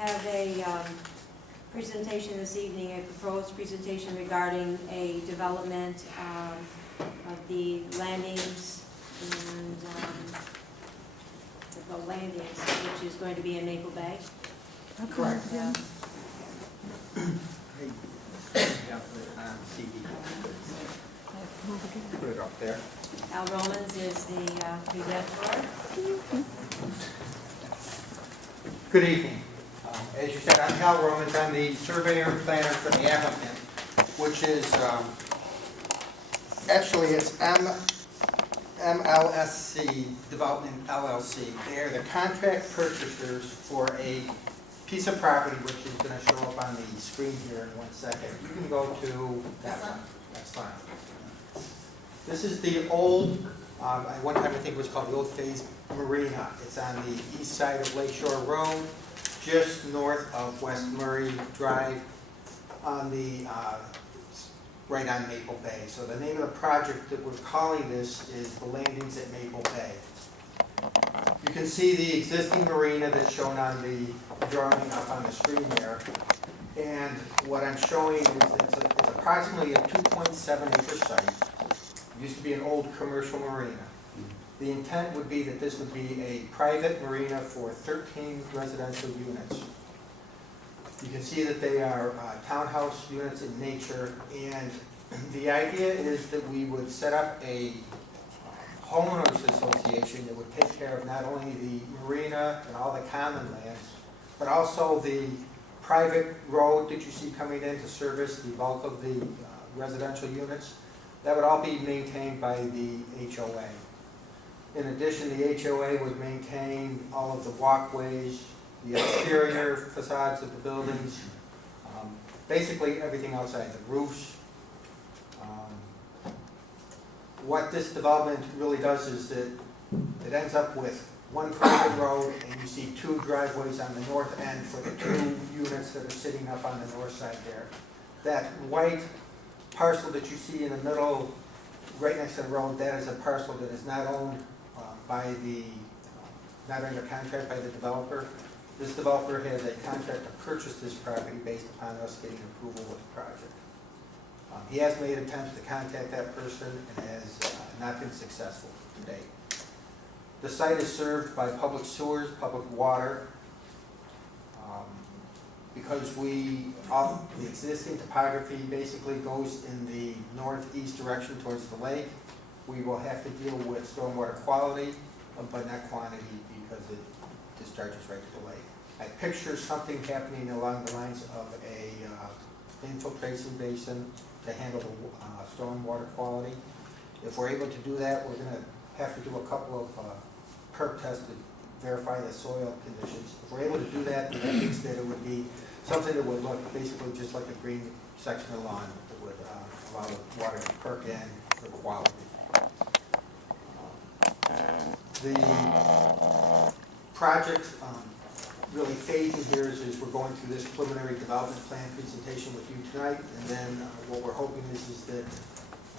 have a presentation this evening, a proposed presentation regarding a development of the landings and the landings, which is going to be in Maple Bay. Correct. Yeah. Put it up there. Al Romans is the presentor. Good evening. As you said, I'm Hal Romans. I'm the surveyor and planner for the applicant, which is, actually it's MLSC Development LLC. They are the contract purchasers for a piece of property, which is going to show up on the screen here in 1 second. You can go to that one. That's fine. This is the old, at one time I think it was called the Old Phase Marina. It's on the east side of Lakeshore Road, just north of West Murray Drive, on the right on Maple Bay. So the name of the project that we're calling this is the Landings at Maple Bay. You can see the existing marina that's shown on the drawing up on the screen there. And what I'm showing is it's approximately a 2.7 acre site. It used to be an old commercial marina. The intent would be that this would be a private marina for 13 residential units. You can see that they are townhouse units in nature, and the idea is that we would set up a homeowners association that would take care of not only the marina and all the common lands, but also the private road that you see coming in to service the bulk of the residential units. That would all be maintained by the HOA. In addition, the HOA would maintain all of the walkways, the exterior facades of the buildings, basically everything outside, the roofs. What this development really does is that it ends up with one private road, and you see two driveways on the north end for the two units that are sitting up on the north side there. That white parcel that you see in the middle, right next to the road, that is a parcel that is not owned by the, not under contract by the developer. This developer has a contract to purchase this property based upon us getting approval with the project. He has made attempts to contact that person and has not been successful to date. The site is served by public sewers, public water. Because the existing topography basically goes in the northeast direction towards the lake, we will have to deal with stormwater quality, but not quantity, because it discharges right to the lake. I picture something happening along the lines of a infiltration basin to handle the stormwater quality. If we're able to do that, we're going to have to do a couple of perk tests to verify the soil conditions. If we're able to do that, then that means that it would be something that would look basically just like a green section of lawn that would allow the water to perk in for quality. The project really phasing here is we're going through this preliminary development plan presentation with you tonight, and then what we're hoping is that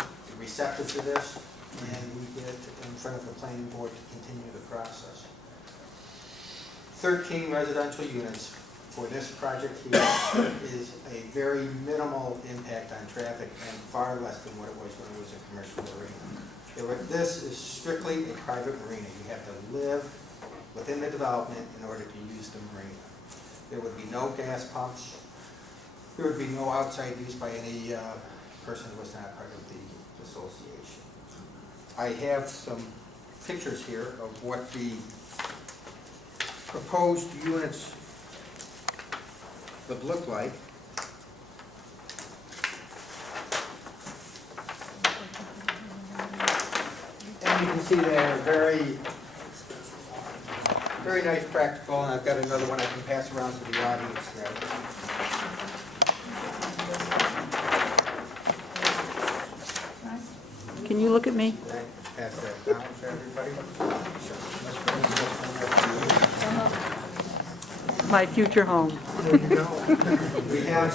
you're receptive to this, and we get in front of the planning board to continue the process. 13 residential units for this project here is a very minimal impact on traffic and far less than what it was when it was a commercial marina. This is strictly a private marina. You have to live within the development in order to use the marina. There would be no gas pumps. There would be no outside use by any person who was not part of the association. I have some pictures here of what the proposed units would look like. And you can see they're very nice, practical, and I've got another one I can pass around to the audience there. Can you look at me? Pass that down to everybody. My future home. There you go. We have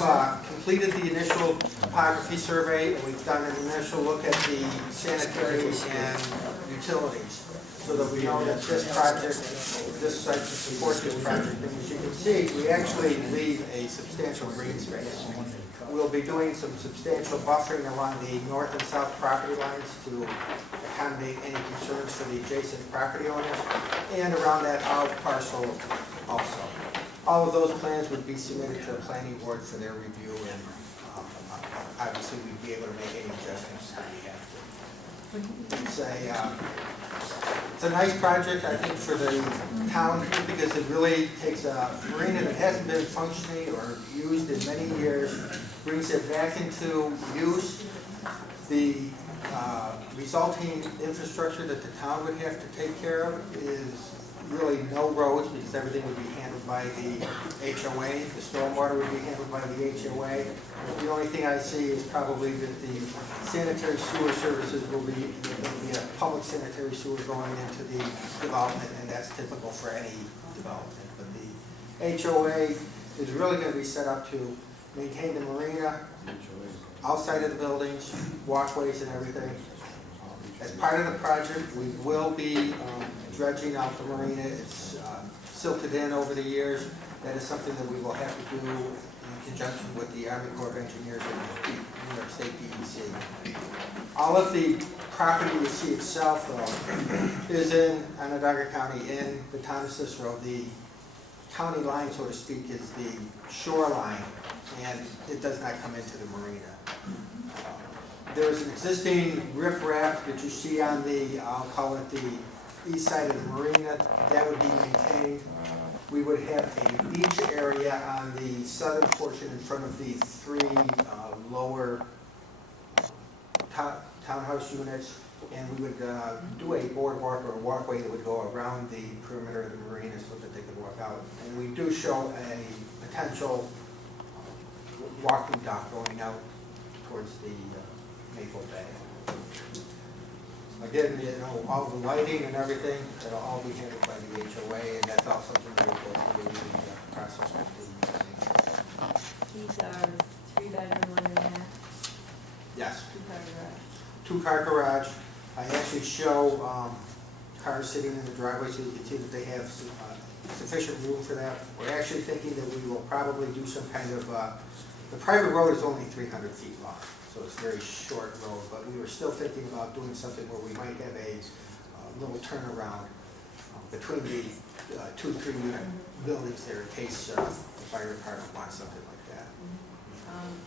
completed the initial topography survey, and we've done an initial look at the sanitary and utilities. so that we know that this project, this site can support this project. And as you can see, we actually leave a substantial green space. We'll be doing some substantial buffering along the north and south property lines to accommodate any concerns for the adjacent property owners, and around that out parcel also. All of those plans would be submitted to the planning board for their review, and obviously we'd be able to make any adjustments that we have to. It's a nice project, I think, for the town, because it really takes a marina that hasn't been functioning or used in many years, brings it back into use. The resulting infrastructure that the town would have to take care of is really no roads, because everything would be handled by the HOA. The stormwater would be handled by the HOA. The only thing I see is probably that the sanitary sewer services will be a public sanitary sewer going into the development, and that's typical for any development. But the HOA is really going to be set up to maintain the marina, outside of the buildings, walkways and everything. As part of the project, we will be dredging out the marina. It's silted in over the years. That is something that we will have to do in conjunction with the Army Corps of Engineers and the New York State DEC. All of the property you see itself, though, is in Onondaga County, in the town of Cicero. The county line, so to speak, is the shoreline, and it does not come into the marina. There's an existing riprap that you see on the, I'll call it the east side of the marina. That would be maintained. We would have a beach area on the southern portion in front of the three lower townhouse units, and we would do a boardwalk or a walkway that would go around the perimeter of the marina so that they could walk out. And we do show a potential walking dock going out towards the Maple Bay. Again, you know, all the lighting and everything, that'll all be handled by the HOA, and that's all something that will go through the process with the These are 3-bedroom, 1.5? Yes. 2-car garage. 2-car garage. I actually show cars sitting in the driveway, so you can see that they have sufficient room for that. We're actually thinking that we will probably do some kind of, the private road is only 300 feet long, so it's a very short road, but we were still thinking about doing something where we might have a little turnaround between the 2-3 unit buildings there in case the fire department wants something like that.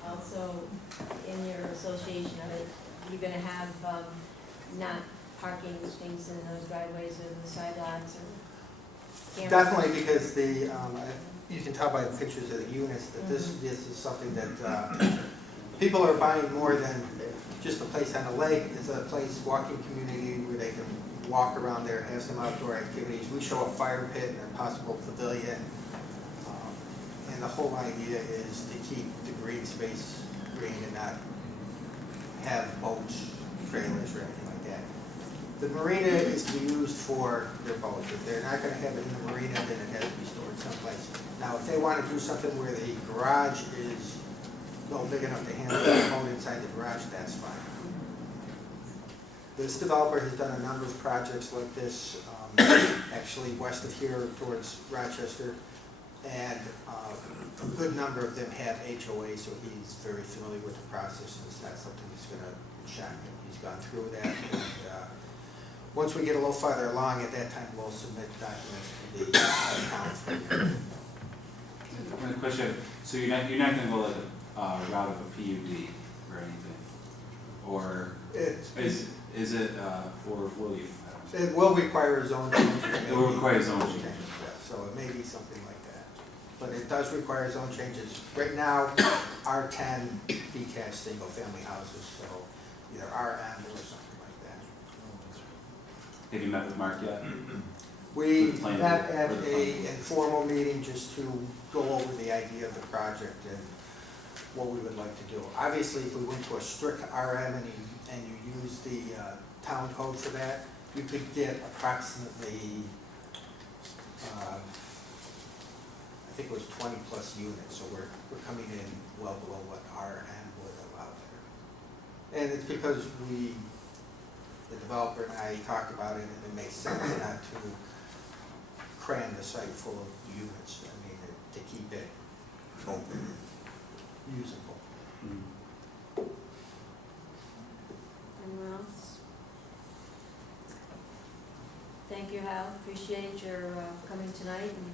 Also, in your association of it, you're gonna have not parking things in those driveways or the sidewalks or cameras? Definitely, because the, you can tell by the pictures of the units that this is something that people are buying more than just a place on a lake. It's a place, walking community, where they can walk around there, have some outdoor activities. We show a fire pit and a possible pavilion. And the whole idea is to keep the green space green and not have boats, trailers, or anything like that. The marina is to be used for their boats. If they're not going to have it in the marina, then it has to be stored someplace. Now, if they want to do something where the garage is big enough to handle the boat inside the garage, that's fine. This developer has done a number of projects like this, actually west of here towards Rochester, and a good number of them have HOA, so he's very familiar with the process, and it's not something that's going to shock him. He's gone through that, and once we get a little farther along, at that time we'll submit documents to the town. One question, so you're not going to go like a route of a PUD or anything? Or is it, or will you? It will require a zone change. It will require a zone change. Yeah, so it may be something like that. But it does require zone changes. Right now, R10 detached single-family houses, so either RM or something like that. Have you met with Mark yet? We met at an informal meeting just to go over the idea of the project and what we would like to do. Obviously, if we went to a strict RM and you use the town code for that, you could get approximately, I think it was 20 plus units, so we're coming in well below what RM would allow there. And it's because we the developer and I talked about it, and it makes sense not to cram the site full of units. I mean, to keep it open, usable. Anyone else? Thank you, Hal. Appreciate your coming tonight and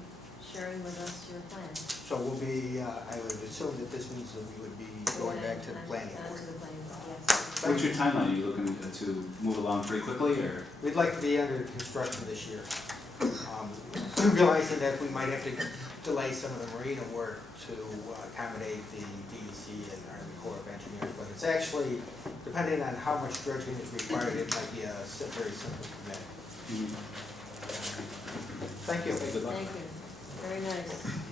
sharing with us your plans. So we'll be, I would assume that this means that we would be going back to the planning On board. to the planning board, yes. What's your timeline? Are you looking to move along pretty quickly, or? We'd like to be under construction this year. Realizing that we might have to delay some of the marina work to accommodate the DEC and Army Corps of Engineers, but it's actually, depending on how much dredging is required, it might be a very simple permit. Thank you. Good luck. Thank you. Very nice.